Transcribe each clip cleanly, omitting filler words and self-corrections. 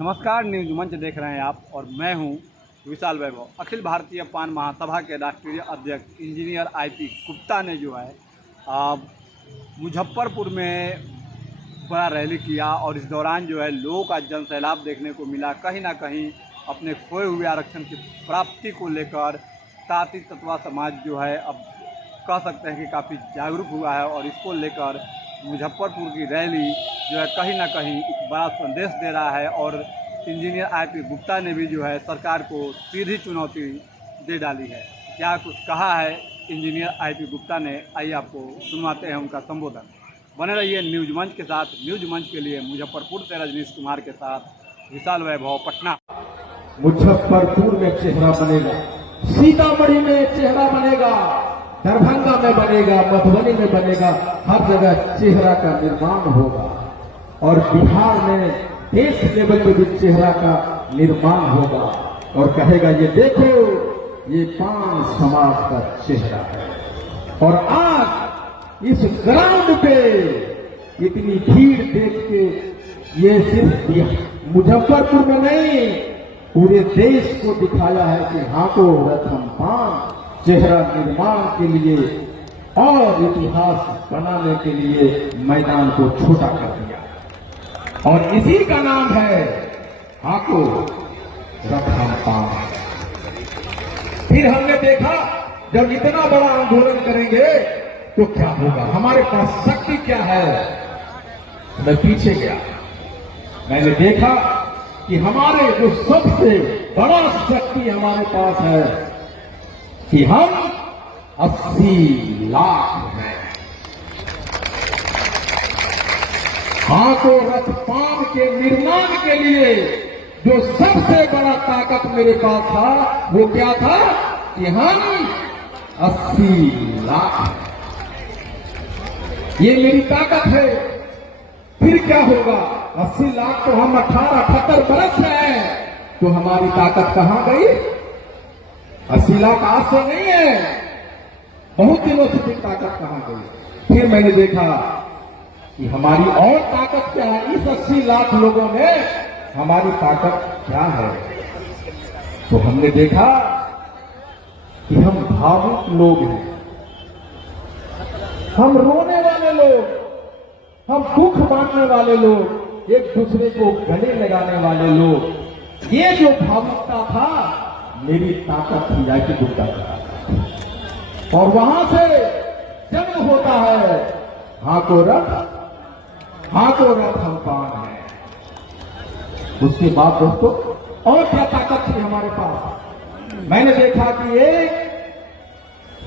नमस्कार, न्यूज मंच देख रहे हैं आप और मैं हूं विशाल वैभव। अखिल भारतीय पान महासभा के राष्ट्रीय अध्यक्ष इंजीनियर आईपी गुप्ता ने जो है मुजफ्फरपुर में बड़ा रैली किया और इस दौरान जो है लोगों का जनसैलाब देखने को मिला। कहीं ना कहीं अपने खोए हुए आरक्षण की प्राप्ति को लेकर ताती तत्वा समाज जो है अब कह सकते हैं कि काफ़ी जागरूक हुआ है और इसको लेकर मुजफ्फरपुर की रैली जो है कहीं ना कहीं एक बड़ा संदेश दे रहा है। और इंजीनियर आईपी गुप्ता ने भी जो है सरकार को सीधी चुनौती दे डाली है। क्या कुछ कहा है इंजीनियर आईपी गुप्ता ने, आइए आपको सुनवाते हैं उनका संबोधन। बने रहिए न्यूज मंच के साथ। न्यूज मंच के लिए मुजफ्फरपुर से रजनीश कुमार के साथ विशाल वैभव, पटना। मुजफ्फरपुर में चेहरा बनेगा, सीतामढ़ी में चेहरा बनेगा, दरभंगा में बनेगा, मधुबनी में बनेगा, हर जगह चेहरा का निर्माण होगा। और बिहार में देश लेवल पे भी चेहरा का निर्माण होगा और कहेगा ये देखो ये पान समाज का चेहरा है। और आज इस ग्राउंड पे इतनी भीड़ देख के ये सिर्फ मुजफ्फरपुर में नहीं पूरे देश को दिखाया है कि हाथों रथम पान चेहरा निर्माण के लिए और इतिहास बनाने के लिए मैदान को छोटा कर दिया। और इसी का नाम है हाको रथम पान। फिर हमने देखा जब इतना बड़ा आंदोलन करेंगे तो क्या होगा, हमारे पास शक्ति क्या है। मैं पीछे गया, मैंने देखा कि हमारे जो सबसे बड़ा शक्ति हमारे पास है कि हम 80 लाख हैं। हाथों रथ पान के निर्माण के लिए जो सबसे बड़ा ताकत मेरे पास था वो क्या था कि हम 80 लाख, ये मेरी ताकत है। फिर क्या होगा, 80 लाख तो हम 18-78 बरस हैं, तो हमारी ताकत कहां गई। 80 लाख आज से नहीं है, बहुत दिनों से भी ताकत कहां गई। फिर मैंने देखा कि हमारी और ताकत क्या है, इस 80 लाख लोगों में हमारी ताकत क्या है। तो हमने देखा कि हम भावुक लोग हैं, हम रोने वाले लोग, हम दुख बांटने वाले लोग, एक दूसरे को गले लगाने वाले लोग। ये जो भावुकता था मेरी ताकत थी आईपी गुप्ता का। और वहां से जन्म होता है हाथों रथ हम पान है। उसके बाद दोस्तों और क्या ताकत थी हमारे पास। मैंने देखा कि एक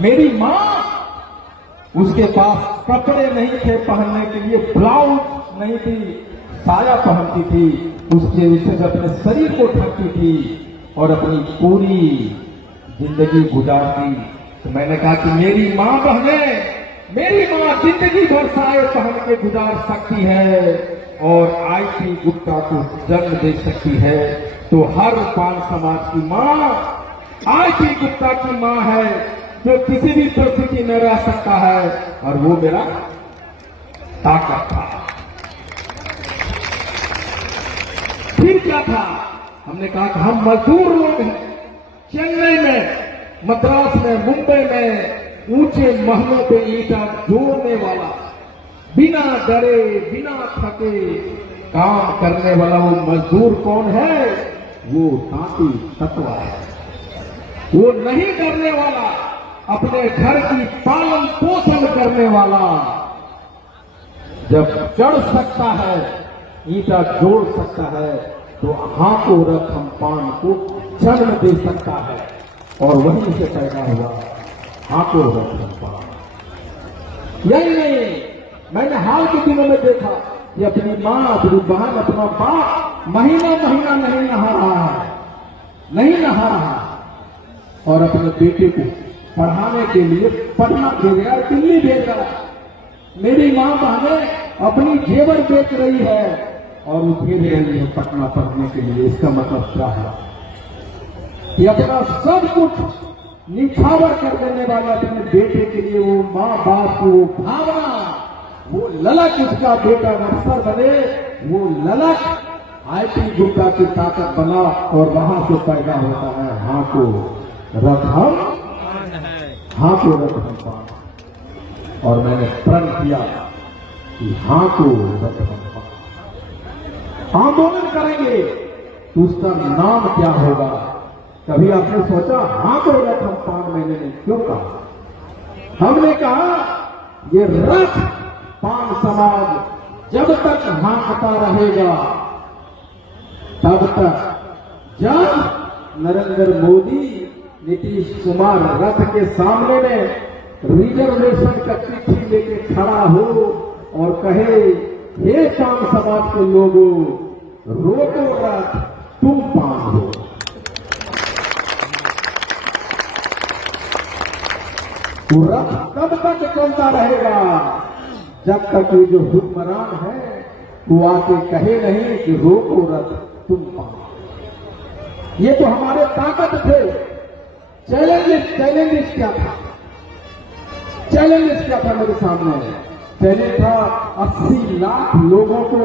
मेरी मां, उसके पास कपड़े नहीं थे पहनने के लिए, ब्लाउज नहीं थी, साया पहनती थी, उसके से अपने शरीर को ढकती थी और अपनी पूरी जिंदगी गुजारती। तो मैंने कहा कि मेरी मां बहने, मेरी मां जिंदगी भर साए पहन के गुजार सकती है और आईपी गुप्ता को जन्म दे सकती है। तो हर पान समाज की मां आईपी गुप्ता की मां है जो किसी भी परिस्थिति में रह सकता है, और वो मेरा ताकत था। फिर क्या था, हमने कहा कि हम मजदूर लोग हैं। चेन्नई में, मद्रास में, मुंबई में ऊंचे महलों पे ईंटा जोड़ने वाला, बिना डरे बिना थके काम करने वाला वो मजदूर कौन है, वो ताती तत्वा है। वो नहीं डरने वाला, अपने घर की पालन पोषण करने वाला, जब चढ़ सकता है, ईंटा जोड़ सकता है, तो हाथों रथम पान को जन्म दे सकता है। और वहीं से पैदा हुआ हाथों रथम पान। यही नहीं, मैंने हाल के दिनों में देखा कि अपनी मां, अपनी बहन, अपना बाप महीना महीना नहीं नहा रहा है, नहीं नहा रहा, और अपने बेटे को पढ़ाने के लिए पटना भेज रहा, दिल्ली भेज रहा। मेरी मां बहनें अपनी जेवर बेच रही है और वो भेज रही है पटना पढ़ने के लिए। इसका मतलब क्या है कि अपना सब कुछ निछावर कर देने वाले अपने बेटे के लिए वो मां बाप की वो भावना, वो ललक, उसका बेटा अफसर बने, वो ललक आईपी गुप्ता की ताकत बना और वहां से पैदा होता है हाँ को रथ हम, हाँ को रथ हम पान। और मैंने प्रण किया कि हाँ को रथ हम पान। आंदोलन करेंगे तो उसका नाम क्या होगा? कभी आपने सोचा हाँ को रथ हम पान मैंने ने क्यों कहा? हमने कहा ये रथ पान समाज जब तक हाँकता रहेगा तब तक जब नरेंद्र मोदी नीतीश कुमार रथ के सामने में रिजर्वेशन का चिट्ठी लेके खड़ा हो और कहे हे पान समाज के लोगों रोको रथ तुम पान हो। वो रथ कब तक चलता रहेगा जब तक ये जो हुक्मरान है वो आके कहे नहीं कि रोको रथ तुम पाओ। ये तो हमारे ताकत थे। चैलेंज क्या था? चैलेंज क्या था मेरे सामने? चैलेंज था 80 लाख लोगों को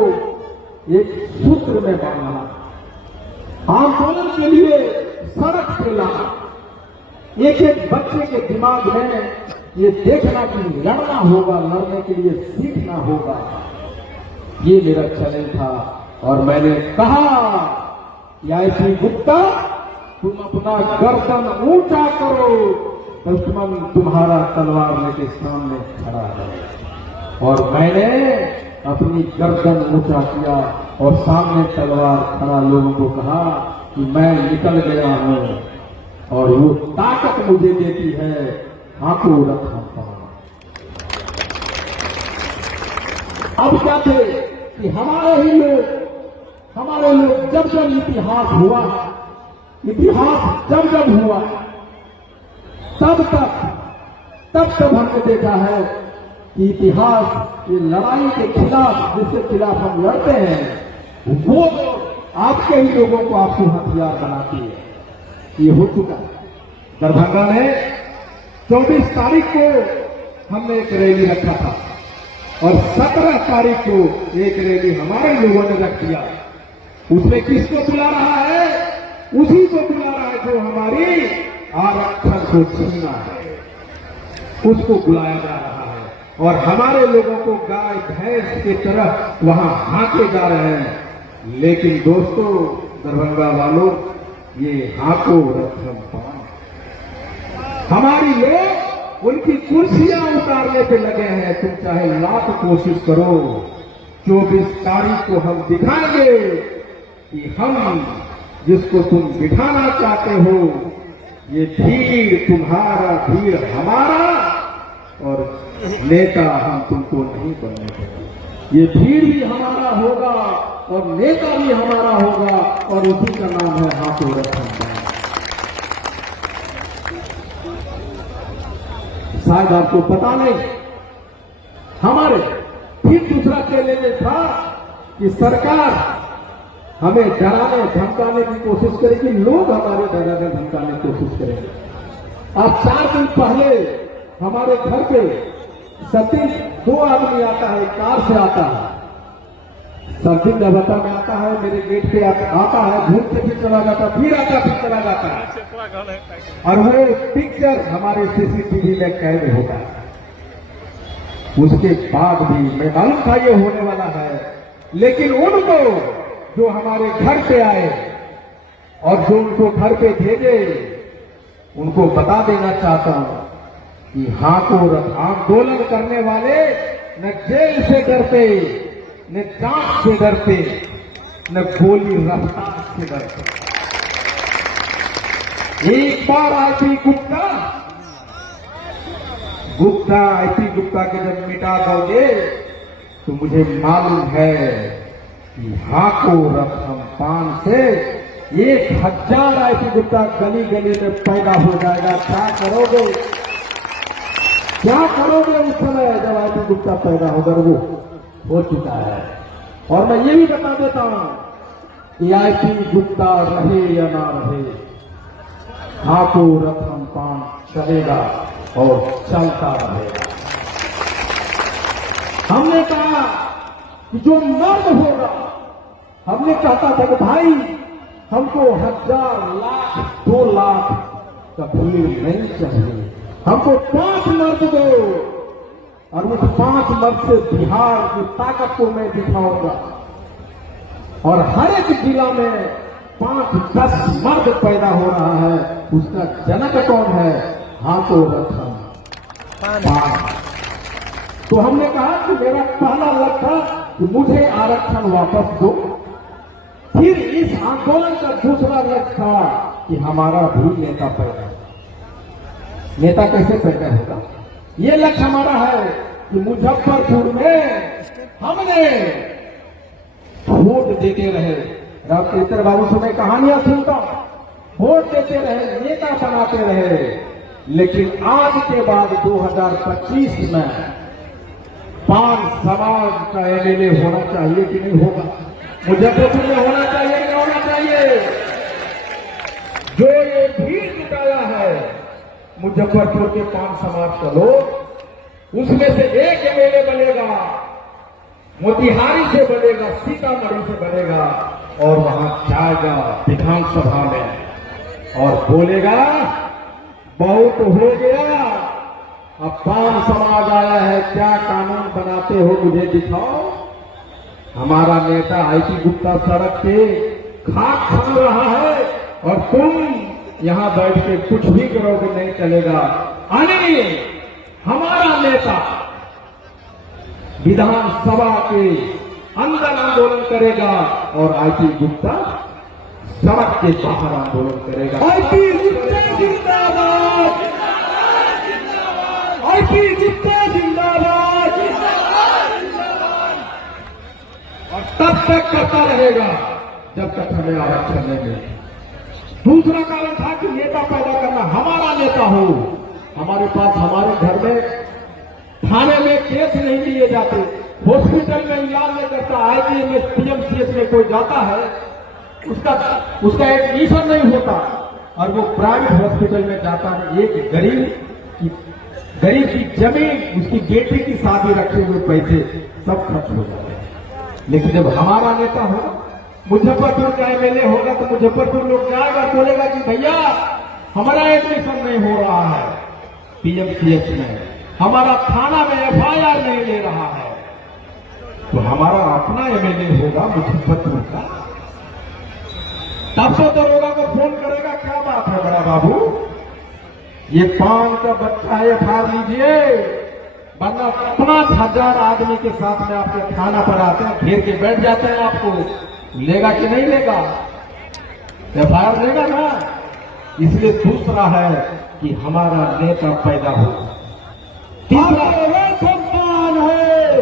एक सूत्र में बांधना, आंदोलन के लिए सड़क पे लाना, एक एक बच्चे के दिमाग में ये देखना कि लड़ना होगा, लड़ने के लिए सीखना होगा। ये मेरा चैलेंज था और मैंने कहा आईपी गुप्ता तुम अपना गर्दन ऊंचा करो, दुश्मन तुम्हारा तलवार लेके सामने खड़ा है। और मैंने अपनी गर्दन ऊंचा किया और सामने तलवार खड़ा लोगों को कहा कि मैं निकल गया हूं और वो ताकत मुझे देती है हाथों रखा था। अब क्या थे कि हमारे लोग जब जब इतिहास हुआ, इतिहास जब जब हुआ तब हमने देखा है कि इतिहास ये लड़ाई के खिलाफ जिसके खिलाफ हम लड़ते हैं वो आपके ही लोगों को आपको हथियार बनाती है। ये हो चुका है। दरभंगा में 24 तारीख को हमने एक रैली रखा था और 17 तारीख को एक रैली हमारे लोगों ने रख दिया। उसमें किसको बुला रहा है? उसी को बुला रहा है जो हमारी आरक्षण को छीना है, उसको बुलाया जा रहा है। और हमारे लोगों को गाय भैंस की तरह वहां हाँके जा रहे हैं। लेकिन दोस्तों दरभंगा वालों, ये हाँको रथ पान, हमारी लोग उनकी कुर्सियां उतारने पे लगे हैं। तुम चाहे लाख कोशिश करो, 24 तारीख को हम दिखाएंगे कि हम जिसको तुम बिठाना चाहते हो ये भीड़ तुम्हारा, भीड़ हमारा, और नेता हम तुमको नहीं बनने देंगे। ये भीड़ भी हमारा होगा और नेता भी हमारा होगा और उसी का नाम है हाथों रथ हम पान। शायद आपको पता नहीं, हमारे फिर दूसरा चैलेंज था कि सरकार हमें डराने धमकाने की कोशिश करेगी, लोग हमारे डराने धमकाने की कोशिश करेंगे। आज 4 दिन पहले हमारे घर पे सतीश 2 आदमी आता है, कार से आता है, सतीश नवाता में आता है, मेरे गेट पे आता है, घूम के फिर चला जाता, फिर आता फिर चला जाता है। और वो पिक्चर हमारे सीसीटीवी में कैद होता है। उसके बाद भी मैं मालूम था ये होने वाला है, लेकिन उनको जो हमारे घर पे आए और जो उनको घर पे भेजे उनको बता देना चाहता हूं कि हाँ को रथ आंदोलन करने वाले न जेल से डरते, न जांच से डरते, न गोली रफ्तार से डरते। एक बार आईपी गुप्ता के जब मिटा दोगे तो मुझे मालूम है कि हाँ को रथ हम पान से 1000 आईपी गुप्ता गली गली में पैदा हो जाएगा। क्या करोगे उस समय जब आईपी गुप्ता पैदा होगा? वो हो चुका है। और मैं ये भी बता देता हूं कि आईपी गुप्ता रहे या ना रहे, हाँ को रथ हम पान चलेगा और चलता रहेगा। हमने कहा कि जो मर्द होगा हमने कहता था कि भाई हमको 1000 लाख 2 लाख का भीड़ नहीं चाहिए, हमको 5 मर्द दो और उस 5 मर्द से बिहार की ताकत को मैं दिखाऊंगा। और हर एक जिला में 5-10 मर्द पैदा हो रहा है। उसका जनक कौन है? हाथों रखा। तो हमने कहा कि मेरा पहला लक्ष्य था कि मुझे आरक्षण वापस दो। फिर इस आंदोलन का दूसरा लक्ष्य था कि हमारा भी नेता पैदा। नेता कैसे पैदा होगा? ये लक्ष्य हमारा है कि मुजफ्फरपुर में हमने वोट देते रहे। रामचरित्र बाबू से मैं कहानियां सुनता हूं, वोट देते रहे, नेता बनाते रहे, लेकिन आज के बाद 2025 में 5 समाज का एमएलए होना चाहिए कि नहीं होगा? मुजफ्फरपुर में होना चाहिए कि नहीं होना चाहिए? जो ये भीड़ जुटाया है मुजफ्फरपुर के 5 समाज का लोग, उसमें से एक एमएलए बनेगा, मोतिहारी से बनेगा, सीतामढ़ी से बनेगा और वहां जाएगा विधानसभा में और बोलेगा बहुत हो गया, अब 5 समाज आया है, क्या कानून बनाते हो मुझे दिखाओ। हमारा नेता आईटी गुप्ता सड़क पे खाक खा रहा है और तुम यहां बैठ के कुछ भी करोगे, नहीं चलेगा। अनिल हमारा नेता विधानसभा के अंदर आंदोलन करेगा और आईटी गुप्ता सड़क के बाहर आंदोलन करेगा। आईटी गुप्ता जिंदाबाद, आईटी गुप्ता जिंदाबाद, और तब तक करता रहेगा जब तक हमें आरक्षण नहीं मिले। दूसरा कारण था कि नेता पैदा करना, हमारा नेता हो। हमारे पास हमारे घर में थाने में केस नहीं लिए जाते, हॉस्पिटल में इलाज नहीं करता, आईजीएम में पीएमसीएच में कोई जाता है उसका एडमिशन नहीं होता और वो प्राइवेट हॉस्पिटल में जाता है। एक गरीब की जमीन, उसकी बेटी की शादी रखे हुए पैसे सब खर्च हो जाते हैं। लेकिन जब हमारा नेता होगा, मुजफ्फरपुर का एमएलए होगा, तो मुजफ्फरपुर लोग जाएगा, बोलेगा कि भैया हमारा एडमिशन नहीं हो रहा है पीएमसीएच में, हमारा थाना में एफआईआर नहीं ले रहा है, तो हमारा अपना एमएलए होगा मुजफ्फरपुर का, तब तो दरोगा को फोन करेगा, क्या बात है बड़ा बाबू, ये 5 का बच्चा है, एफआईआर लीजिए, वरना 5,000 आदमी के साथ में आपके थाना पर आते हैं, घेर के बैठ जाते हैं, आपको लेगा कि नहीं लेगा? एफआईआर लेगा ना। इसलिए दूसरा है कि हमारा नेता पैदा हो। तीसरा संतान है,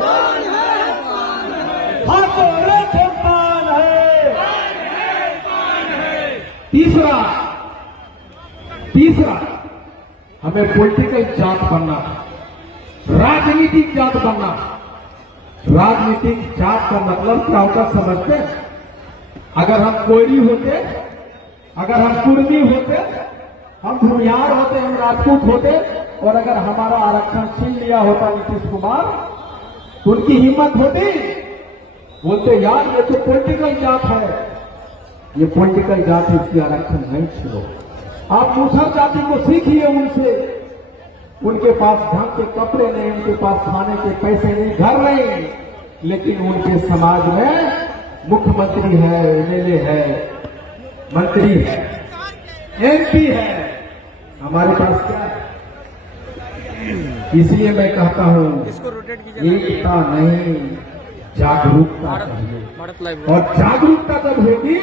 संतान है। तीसरा हमें पॉलिटिकल जात बनना, राजनीतिक जात बनना। राजनीतिक जात का मतलब क्या होता समझते हैं? अगर हम कोयरी होते, अगर हम कुर्मी होते, हम भूमिहार होते, हम राजपूत होते, और अगर हमारा आरक्षण छीन लिया होता नीतीश कुमार, तो उनकी हिम्मत होती, बोलते यार ये तो पॉलिटिकल जात है, ये पॉलिटिकल जात है, इसकी आरक्षण नहीं छीनो। आप मुसहर जाति को सीखिए उनसे, उनके पास ढंग के कपड़े नहीं, उनके पास खाने के पैसे नहीं, घर नहीं, लेकिन उनके समाज में मुख्यमंत्री है, एमएलए है, मंत्री है, एमपी है। हमारे पास क्या है? इसलिए मैं कहता हूं एकता नहीं, जागरूकता चाहिए, और जागरूकता जब होगी